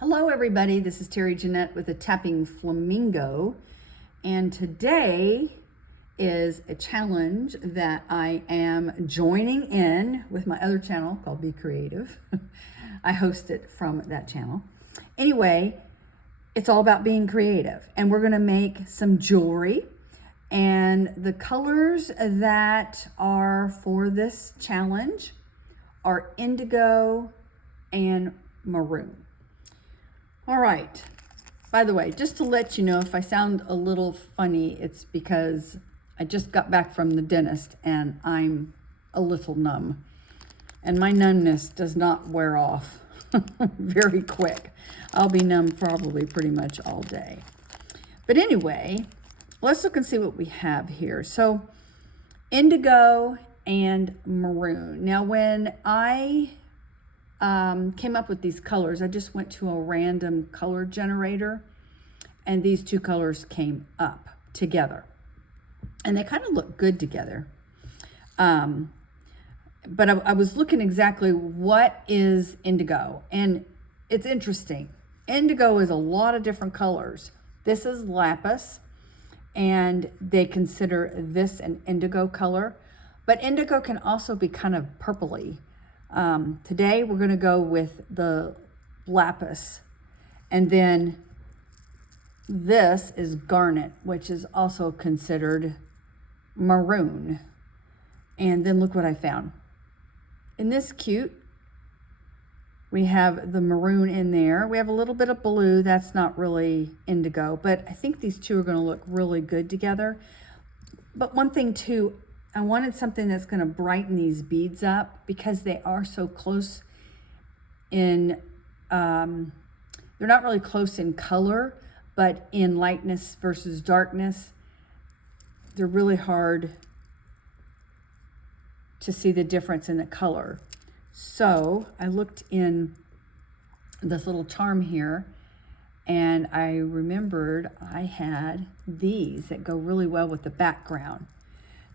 Hello everybody, this is Terry Jeanette with the Tapping Flamingo, and today is a challenge that I am joining in with my other channel called Be Creative. I host it from that channel. Anyway, it's all about being creative, and we're going to make some jewelry, and the colors that are for this challenge are indigo and maroon. All right. By the way, just to let you know, if I sound a little funny, it's because I just got back from the dentist and I'm a little numb. And my numbness does not wear off very quick. I'll be numb probably pretty much all day. But anyway, let's look and see what we have here. So, indigo and maroon. Now, when I came up with these colors, I just went to a random color generator and these two colors came up together and they kind of look good together. But I was looking exactly what is indigo, and it's interesting. Indigo is a lot of different colors. This is lapis, and they consider this an indigo color, but indigo can also be kind of purpley. Today we're going to go with the lapis, and then this is garnet, which is also considered maroon. And then look what I found. Isn't this cute? We have the maroon in there. We have a little bit of blue. That's not really indigo, but I think these two are going to look really good together. But one thing too, I wanted something that's going to brighten these beads up because they are so close in, they're not really close in color, but in lightness versus darkness, they're really hard to see the difference in the color. So I looked in this little charm here and I remembered I had these that go really well with the background.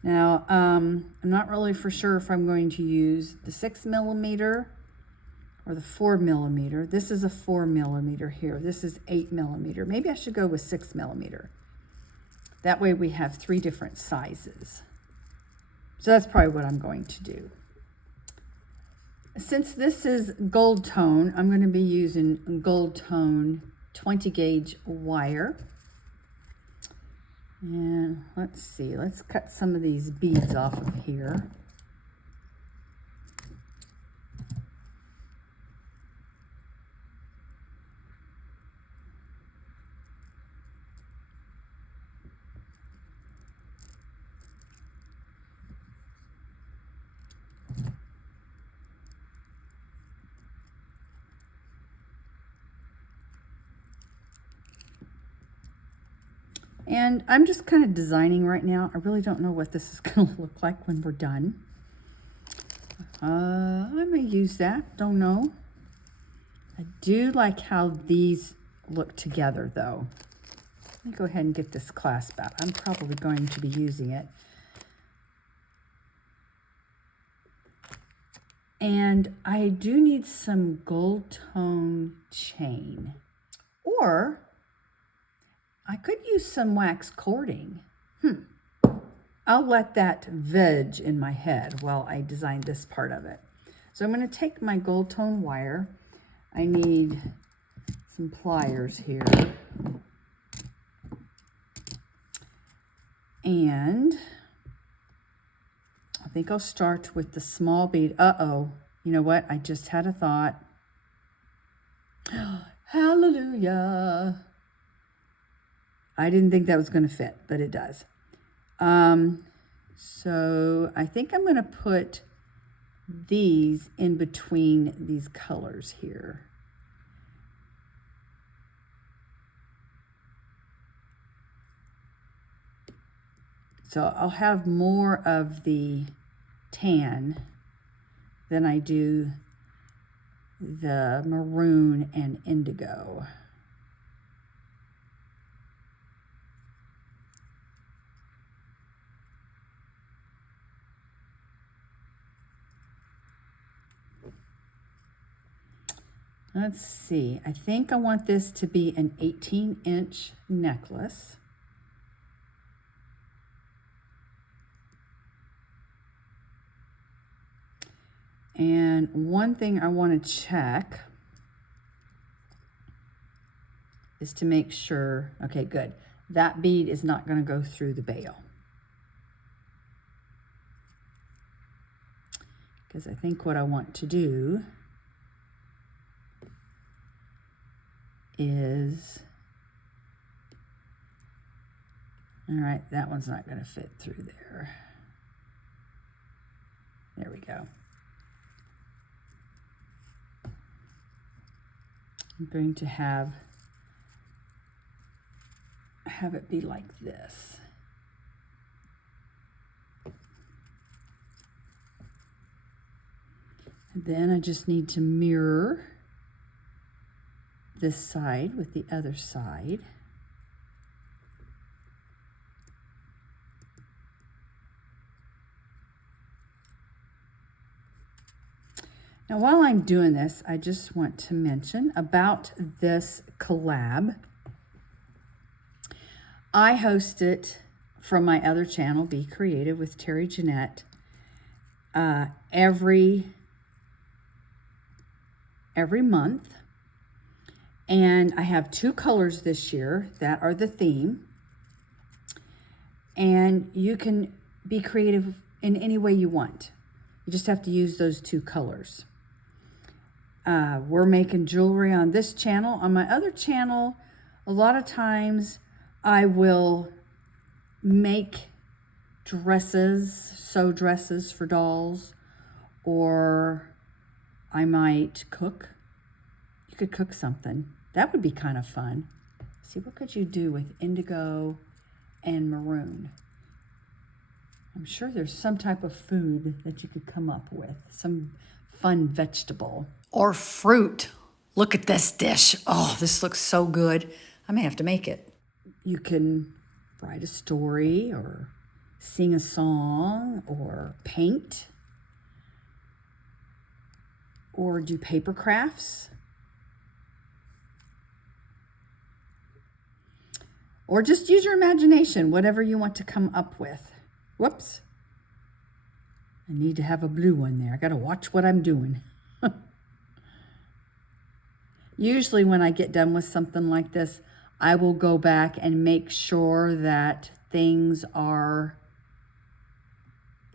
Now, I'm not really for sure if I'm going to use the 6mm or the 4mm. This is a 4mm here. This is 8mm. Maybe I should go with 6mm. That way we have 3 different sizes. So that's probably what I'm going to do. Since this is gold tone, I'm going to be using gold tone 20 gauge wire. And let's see, let's cut some of these beads off of here. And I'm just kind of designing right now. I really don't know what this is going to look like when we're done. I may use that, don't know. I do like how these look together though. Let me go ahead and get this clasp out. I'm probably going to be using it. And I do need some gold tone chain, or I could use some wax cording. I'll let that veg in my head while I design this part of it. So I'm going to take my gold tone wire. I need some pliers here. And I think I'll start with the small bead. Uh-oh, you know what? I just had a thought. Hallelujah. I didn't think that was going to fit, but it does. So I think I'm going to put these in between these colors here. So I'll have more of the tan than I do the maroon and indigo. Let's see. I think I want this to be an 18-inch necklace. And one thing I want to check is to make sure, okay, good. That bead is not going to go through the bail. Because I think what I want to do is, all right, that one's not going to fit through there. There we go. I'm going to have it be like this. And then I just need to mirror this side with the other side. Now, while I'm doing this, I just want to mention about this collab. I host it from my other channel, Be Creative with Terry Jeanette, every month. And I have 2 colors this year that are the theme. And you can be creative in any way you want. You just have to use those 2 colors. We're making jewelry on this channel. On my other channel, a lot of times I will make dresses, sew dresses for dolls, or I might cook. You could cook something. That would be kind of fun. See, what could you do with indigo and maroon? I'm sure there's some type of food that you could come up with, some fun vegetable. Or fruit. Look at this dish. Oh, this looks so good. I may have to make it. You can write a story or sing a song or paint or do paper crafts or just use your imagination, whatever you want to come up with. Whoops. I need to have a blue one there. I got to watch what I'm doing. Usually when I get done with something like this, I will go back and make sure that things are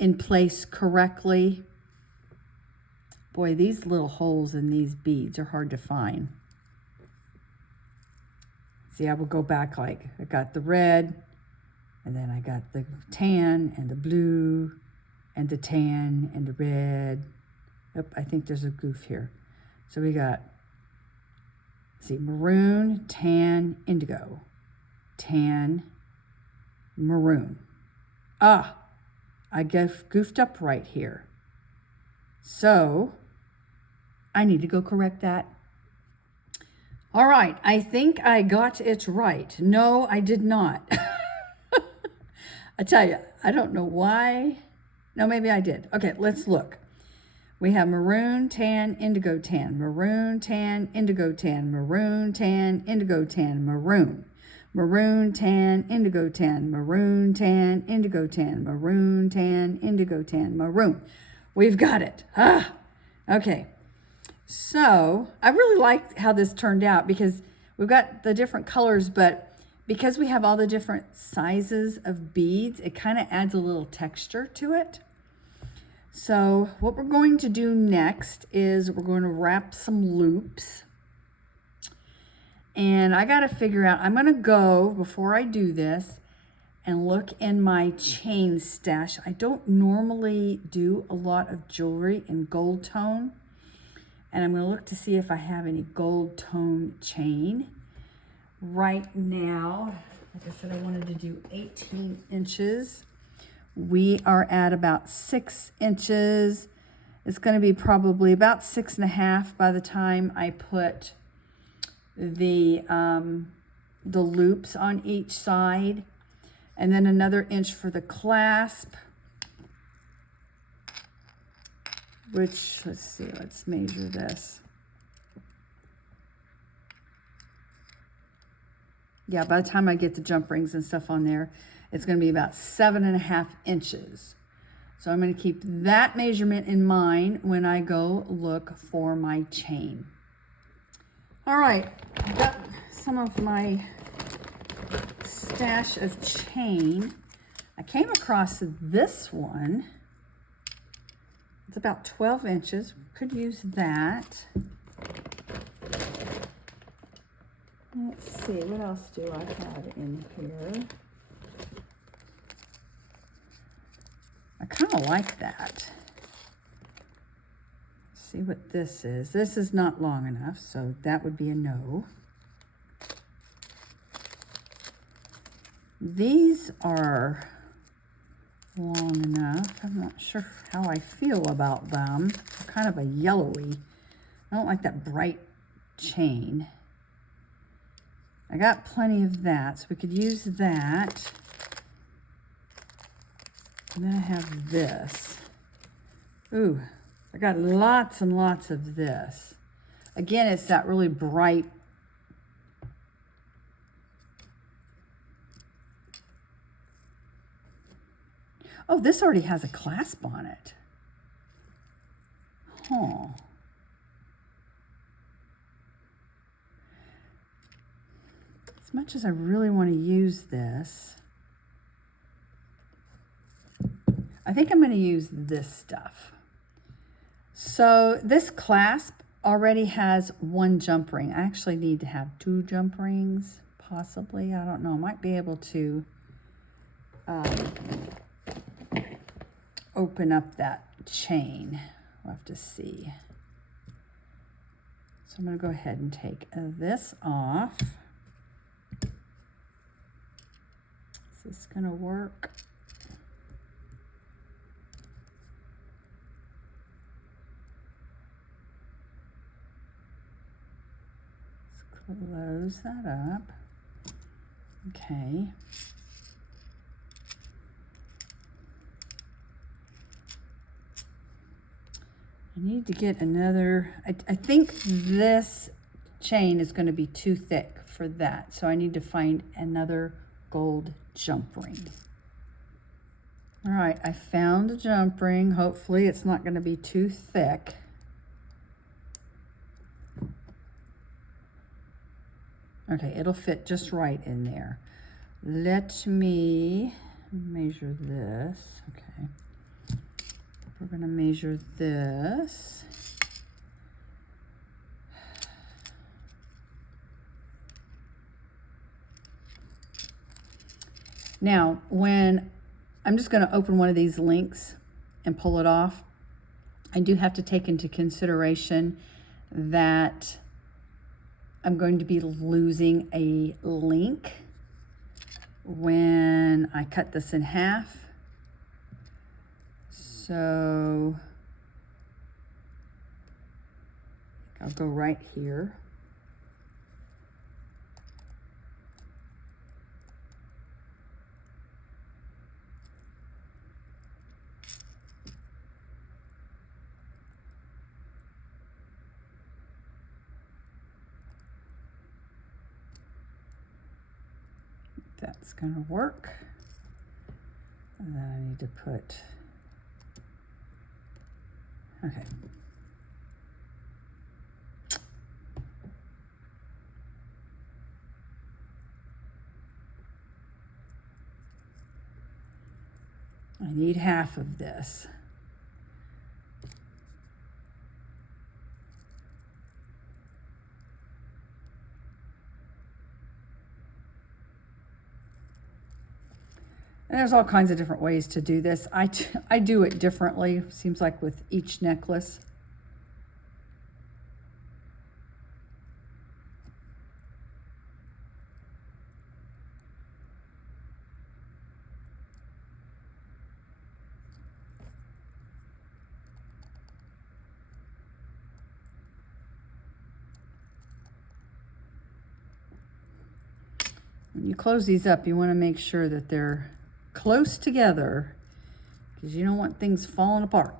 in place correctly. Boy, these little holes in these beads are hard to find. See, I will go back like I got the red, and then I got the tan and the blue and the tan and the red. Oh, I think there's a goof here. So we got, see, maroon, tan, indigo, tan, maroon. Ah, I goofed up right here. So I need to go correct that. All right, I think I got it right. No, I did not. I tell you, I don't know why. No, maybe I did. Okay, let's look. We have maroon, tan, indigo, tan, maroon, tan, indigo, tan, maroon, tan, indigo, tan, maroon, maroon, tan, indigo, tan, maroon, tan, indigo, tan, maroon, tan, indigo, tan, maroon. We've got it. Okay. So I really like how this turned out because we've got the different colors, but because we have all the different sizes of beads, it kind of adds a little texture to it. So what we're going to do next is we're going to wrap some loops. And I got to figure out, I'm going to go, before I do this, and look in my chain stash. I don't normally do a lot of jewelry in gold tone. And I'm going to look to see if I have any gold tone chain. Right now, like I said, I wanted to do 18 inches. We are at about 6 inches. It's going to be probably about 6.5 by the time I put the loops on each side. And then another inch for the clasp, which, let's see, let's measure this. Yeah, by the time I get the jump rings and stuff on there, it's going to be about 7.5 inches. So I'm going to keep that measurement in mind when I go look for my chain. All right, I've got some of my stash of chain. I came across this one. It's about 12 inches. Could use that. Let's see, what else do I have in here? I kind of like that. Let's see what this is. This is not long enough, so that would be a no. These are long enough. I'm not sure how I feel about them. They're kind of a yellowy. I don't like that bright chain. I got plenty of that, so we could use that. And then I have this. Ooh, I got lots and lots of this. Again, it's that really bright. Oh, this already has a clasp on it. Huh. As much as I really want to use this, I think I'm going to use this stuff. So this clasp already has one jump ring. I actually need to have 2 jump rings, possibly. I don't know. I might be able to open up that chain. We'll have to see. So I'm going to go ahead and take this off. Is this going to work? Let's close that up. Okay. I need to get another, I think this chain is going to be too thick for that. So I need to find another gold jump ring. All right, I found a jump ring. Hopefully it's not going to be too thick. Okay, it'll fit just right in there. Let me measure this. Okay. We're going to measure this. Now, when I'm just going to open one of these links and pull it off, I do have to take into consideration that I'm going to be losing a link when I cut this in half. So I'll go right here. That's going to work. And then I need to put, okay. I need half of this. And there's all kinds of different ways to do this. I do it differently, seems like with each necklace. When you close these up, you want to make sure that they're close together because you don't want things falling apart.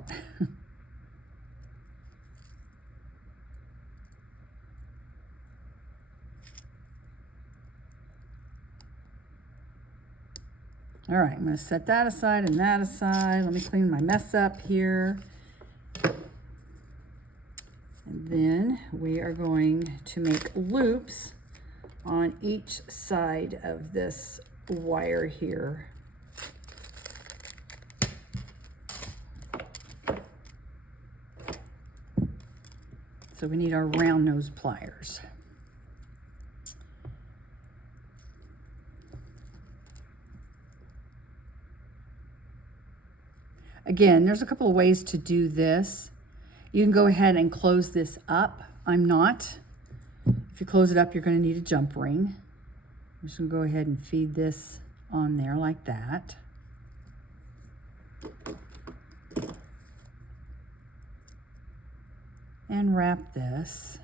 All right, I'm going to set that aside and that aside. Let me clean my mess up here. And then we are going to make loops on each side of this wire here. So we need our round nose pliers. Again, there's a couple of ways to do this. You can go ahead and close this up. I'm not. If you close it up, you're going to need a jump ring. I'm just going to go ahead and feed this on there like that. And wrap this.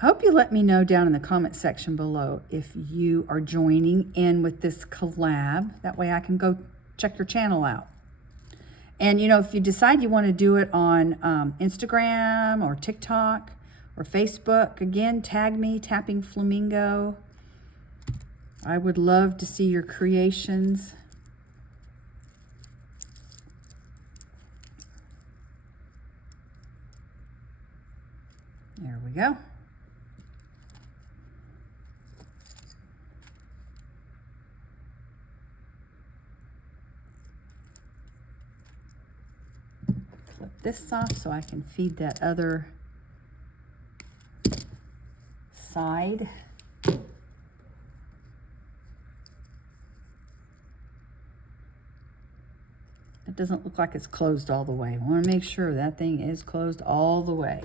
I hope you let me know down in the comment section below if you are joining in with this collab. That way I can go check your channel out. And, you know, if you decide you want to do it on Instagram or TikTok or Facebook, again, tag me, Tapping Flamingo. I would love to see your creations. There we go. Flip this off so I can feed that other side. It doesn't look like it's closed all the way. I want to make sure that thing is closed all the way.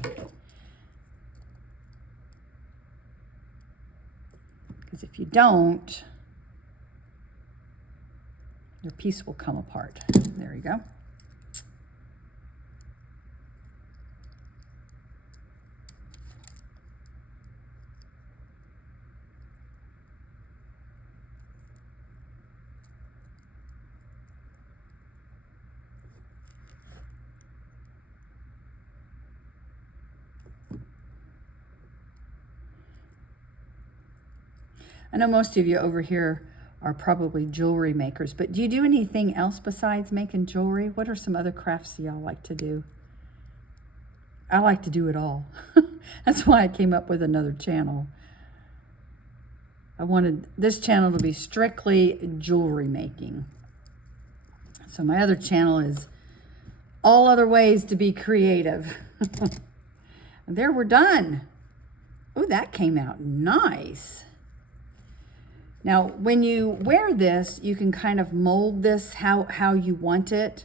Because if you don't, your piece will come apart. There you go. I know most of you over here are probably jewelry makers, but do you do anything else besides making jewelry? What are some other crafts y'all like to do? I like to do it all. That's why I came up with another channel. I wanted this channel to be strictly jewelry making. So my other channel is all other ways to be creative. And there, we're done. Oh, that came out nice. Now, when you wear this, you can kind of mold this how you want it.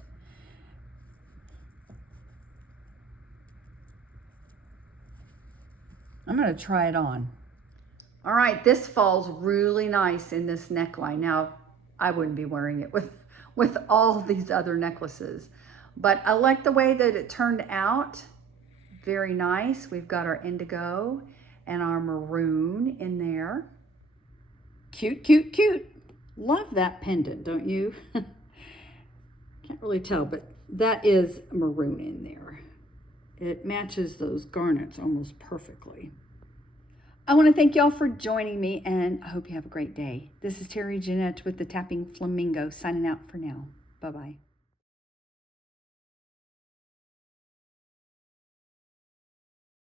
I'm going to try it on. All right, this falls really nice in this neckline. Now, I wouldn't be wearing it with all these other necklaces, but I like the way that it turned out. Very nice. We've got our indigo and our maroon in there. Cute, cute, cute. Love that pendant, don't you? Can't really tell, but that is maroon in there. It matches those garnets almost perfectly. I want to thank y'all for joining me, and I hope you have a great day. This is Terry Jeanette with the Tapping Flamingo, signing out for now. Bye-bye.